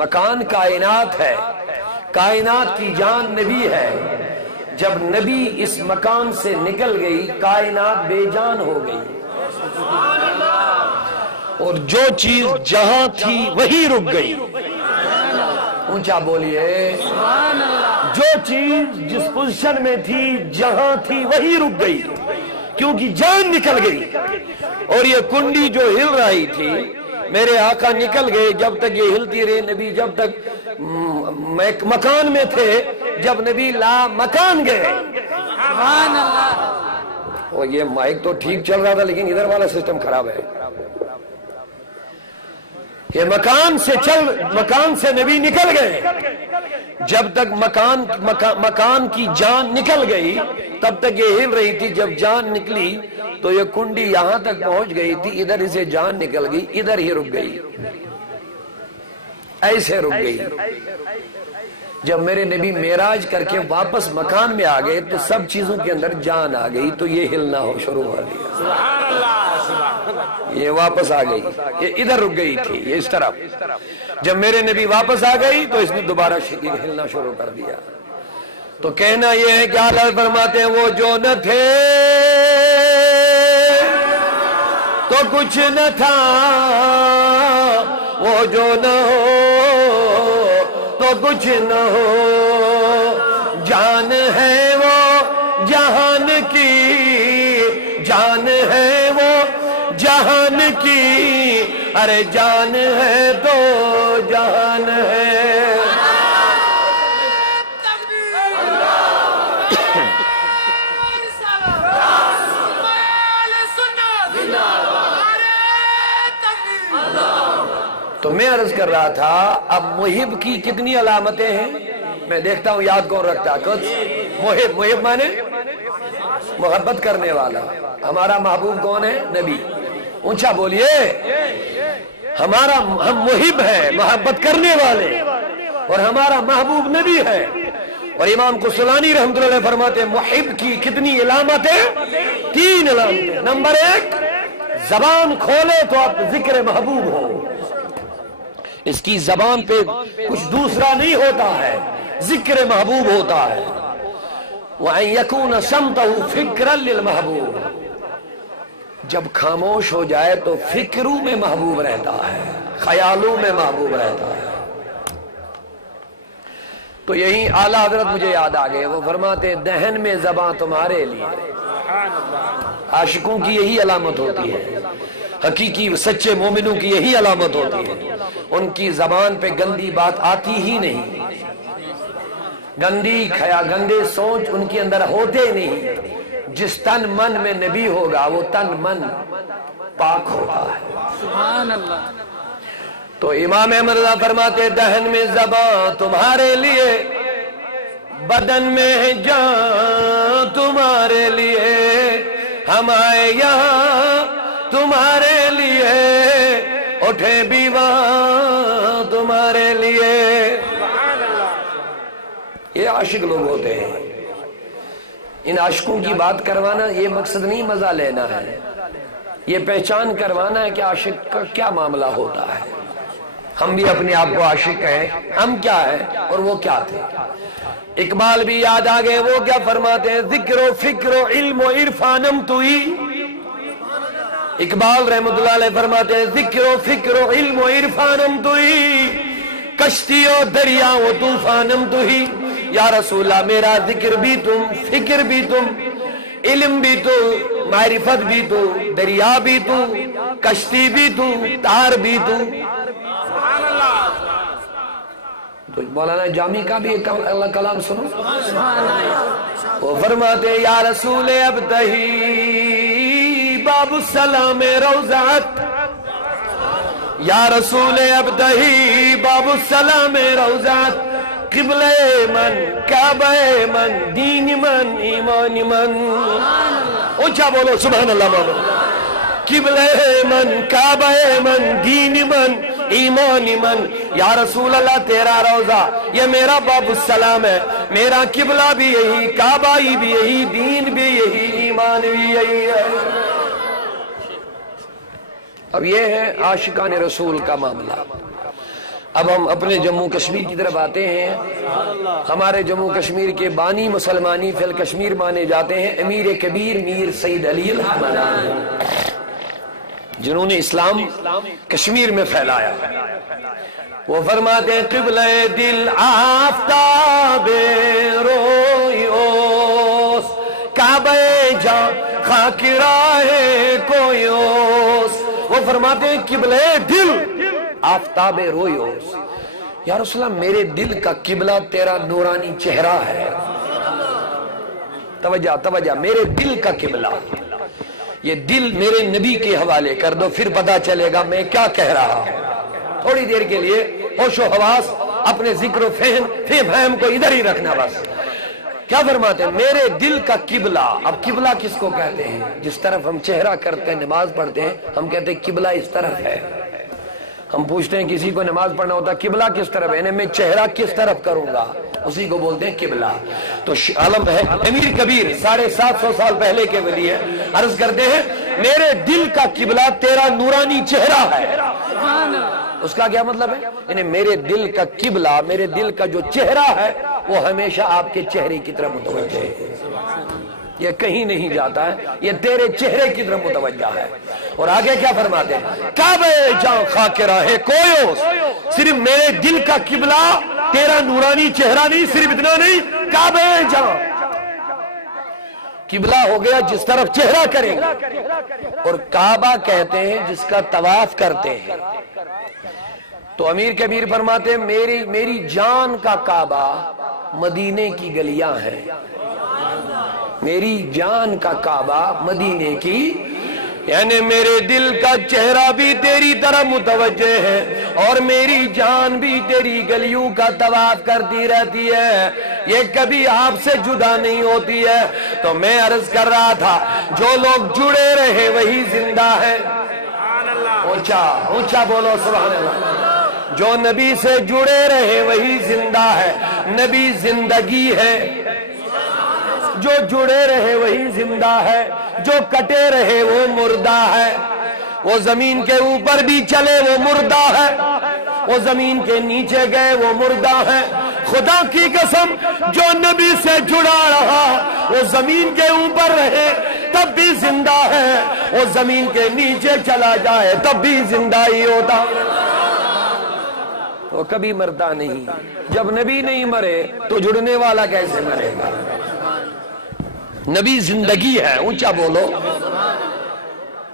مکان کائنات ہے، کائنات کی جان نبی ہے. جب نبی اس مکان سے نکل گئی کائنات بے جان ہو گئی، اور جو چیز جہاں تھی وہی رک گئی. اونچا بولیے. جو چیز جس پوزیشن میں تھی جہاں تھی وہی رک گئی، کیونکہ جان نکل گئی. اور یہ کنڈی جو ہل رہی تھی، میرے آقا نکل گئے، جب تک یہ ہلتی رہی نبی، جب تک مکان میں تھے، جب نبی لا مکان گئے. سبحان اللہ. اور یہ مائک تو ٹھیک چل رہا تھا لیکن ادھر والا سسٹم خراب ہے. کہ مکان سے نبی نکل گئے، جب تک مکان کی جان نکل گئی تب تک یہ ہل رہی تھی. جب جان نکلی تو یہ کنڈی یہاں تک پہنچ گئی تھی، ادھر سے جان نکل گئی، ادھر ہی رک گئی، ایسے رک گئی. جب میرے نبی معراج کر کے واپس مکان میں آ گئے تو سب چیزوں کے اندر جان آ گئی، تو یہ ہلنا ہو شروع ہو گیا. یہ واپس آ گئی، یہ ادھر رک گئی تھی، یہ اس طرف. جب میرے نبی واپس آ گئی تو اس نے دوبارہ ہلنا شروع کر دیا. تو کہنا یہ ہے کہ اللہ فرماتے ہیں وہ جو نہ تھے تو کچھ نہ تھا، وہ جو نہ ہو تو کچھ نہ ہو. جان ہے وہ جہان کی، جان ہے وہ جہان کی، ارے جان ہے تو جہان ہے. تو میں عرض کر رہا تھا اب محب کی کتنی علامتیں ہیں میں دیکھتا ہوں یاد کون رکھتا. کچھ محب مانے محبت کرنے والا. ہمارا محبوب کون ہے؟ نبی. اونچا بولیے. ہم محب ہیں، محبت کرنے والے، اور ہمارا محبوب نبی ہے. اور امام قسطلانی رحمۃ اللہ علیہ فرماتے ہیں محب کی کتنی علامتیں؟ 3 علامتیں. نمبر 1، زبان کھولے تو آپ ذکر محبوب ہو. اس کی زبان پہ کچھ دوسرا نہیں ہوتا ہے، ذکر محبوب ہوتا ہے. وَأَن يَكُونَ صَمْتَهُ فِكْرًا لِلْمَحْبُوبِ. جب خاموش ہو جائے تو فکروں میں محبوب رہتا ہے، خیالوں میں محبوب رہتا ہے. تو یہی اعلیٰ حضرت مجھے یاد آ گئے، وہ فرماتے ہیں دہن میں زباں تمہارے لیے. عاشقوں کی یہی علامت ہوتی ہے، حقیقی سچے مومنوں کی یہی علامت ہوتی ہے. ان کی زبان پہ گندی بات آتی ہی نہیں، گندے سوچ ان کے اندر ہوتے نہیں. جس تن من میں نبی ہوگا وہ تن من پاک ہوتا ہے. سبحان اللہ. تو امام احمد رضا فرماتے دہن میں زبان تمہارے لیے، بدن میں ہے جان تمہارے لیے، ہم آئے یہاں تمہارے لیے، اٹھے بھی وہاں تمہارے لیے. یہ عاشق لوگ ہوتے ہیں. ان عاشقوں کی بات کروانا یہ مقصد نہیں مزہ لینا ہے، یہ پہچان کروانا ہے کہ عاشق کا کیا معاملہ ہوتا ہے. ہم بھی اپنے آپ کو عاشق ہیں، ہم کیا ہیں اور وہ کیا تھے. اقبال بھی یاد آ گئے، وہ کیا فرماتے ہیں ذکر و فکر و علم و عرفانم تو ہی. اقبال رحمۃ اللہ علیہ فرماتے ہیں ذکر و فکر و علم و عرفانم تو ہی، کشتی و دریا و طوفانم تو ہی. یا رسول اللہ میرا ذکر بھی تم، فکر بھی تم، علم بھی تو، معرفت بھی تو، دریا بھی تو، کشتی بھی تو، تار بھی تو. تو مولانا جامی کا بھی ایک اللہ کلام سنو. وہ فرماتے یا رسول ابتہی باب السلام روضات، یا رسول ابتہی باب السلام روضات، قبلہ من، کعبہ من، دین من، ایمان من. اونچا بولو سبحان اللہ بولو. قبلہ من، کعبہ من، دین من، ایمان من. یا رسول اللہ تیرا روضہ یہ میرا باب السلام ہے، میرا قبلہ بھی یہی، کعبہ بھی یہی، دین بھی یہی، ایمان بھی یہی ہے. اب یہ ہے عاشقان رسول کا معاملہ. اب ہم اپنے جموں کشمیر کی طرف آتے ہیں. ہمارے جموں کشمیر کے بانی مسلمانی فی الکشمیر مانے جاتے ہیں امیر کبیر میر سید علی الحمدانی، جنہوں نے اسلام کشمیر میں پھیلایا. وہ فرماتے ہیں قبلہ دل آفتاب رویوس، کعبہ جاں خاک راہ کویوس. وہ فرماتے ہیں قبلہ دل آفتاب رویوس، یا رسول اللہ میرے دل کا قبلہ تیرا نورانی چہرہ ہے. توجہ توجہ، میرے دل کا قبلہ. یہ دل میرے نبی کے حوالے کر دو، پھر پتا چلے گا میں کیا کہہ رہا ہوں. تھوڑی دیر کے لیے ہوش و حواس اپنے ذکر و فہم کو ادھر ہی رکھنا. بس کیا فرماتے ہیں؟ میرے دل کا قبلہ. اب قبلہ کس کو کہتے ہیں؟ جس طرف ہم چہرہ کرتے ہیں نماز پڑھتے ہیں ہم کہتے ہیں قبلہ اس طرف ہے. ہم پوچھتے ہیں کسی کو نماز پڑھنا ہوتا ہے قبلہ کس طرف ہے، یعنی میں چہرہ کس طرف کروں گا، اسی کو بولتے ہیں قبلہ. تو عالم ہے امیر کبیر 750 سال پہلے کے ولی ہے، عرض کرتے ہیں میرے دل کا قبلہ تیرا نورانی چہرہ ہے. اس کا کیا مطلب ہے؟ یعنی میرے دل کا قبلہ، میرے دل کا جو چہرہ ہے وہ ہمیشہ آپ کے چہرے کی طرف متوجہ ہے. یہ کہیں نہیں جاتا ہے، یہ تیرے چہرے کی طرف متوجہ ہے. اور آگے کیا فرماتے ہیں؟ کعبہ جاں خاک راہ کویوس، صرف میرے دل کا قبلہ تیرا نورانی چہرہ نہیں، صرف اتنا نہیں، کعبہ جاں قبلہ ہو گیا جس طرف چہرہ کریں گے. اور کعبہ کہتے ہیں جس کا طواف کرتے ہیں. تو امیر کبیر فرماتے ہیں میری جان کا کعبہ مدینے کی گلیاں ہیں. میری جان کا کعبہ مدینے کی، یعنی میرے دل کا چہرہ بھی تیری طرف متوجہ ہے اور میری جان بھی تیری گلیوں کا طواف کرتی رہتی ہے، یہ کبھی آپ سے جدا نہیں ہوتی ہے. تو میں عرض کر رہا تھا جو لوگ جڑے رہے وہی زندہ ہے. اونچا اونچا بولو سبحان اللہ. جو نبی سے جڑے رہے وہی زندہ ہے، نبی زندگی ہے. جو جڑے رہے وہی زندہ ہے، جو کٹے رہے وہ مردہ ہے. وہ زمین کے اوپر بھی چلے وہ مردہ ہے، وہ زمین کے نیچے گئے وہ مردہ ہے. خدا کی قسم جو نبی سے جڑا رہا وہ زمین کے اوپر رہے تب بھی زندہ ہے، وہ زمین کے نیچے چلا جائے تب بھی زندہ ہی ہوتا، وہ کبھی مرتا نہیں. جب نبی نہیں مرے تو جڑنے والا کیسے مرے گا؟ نبی زندگی ہے. اونچا بولو.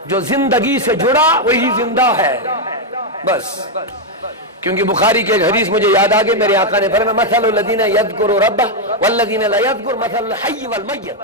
جو زندگی سے جڑا وہی زندہ ہے. بس کیونکہ بخاری کے ایک حدیث مجھے یاد آگے میرے آقا نے فرمایا مثل الذین یذکرون ربہ والذین لا یذکرون مثل الحی والمیت.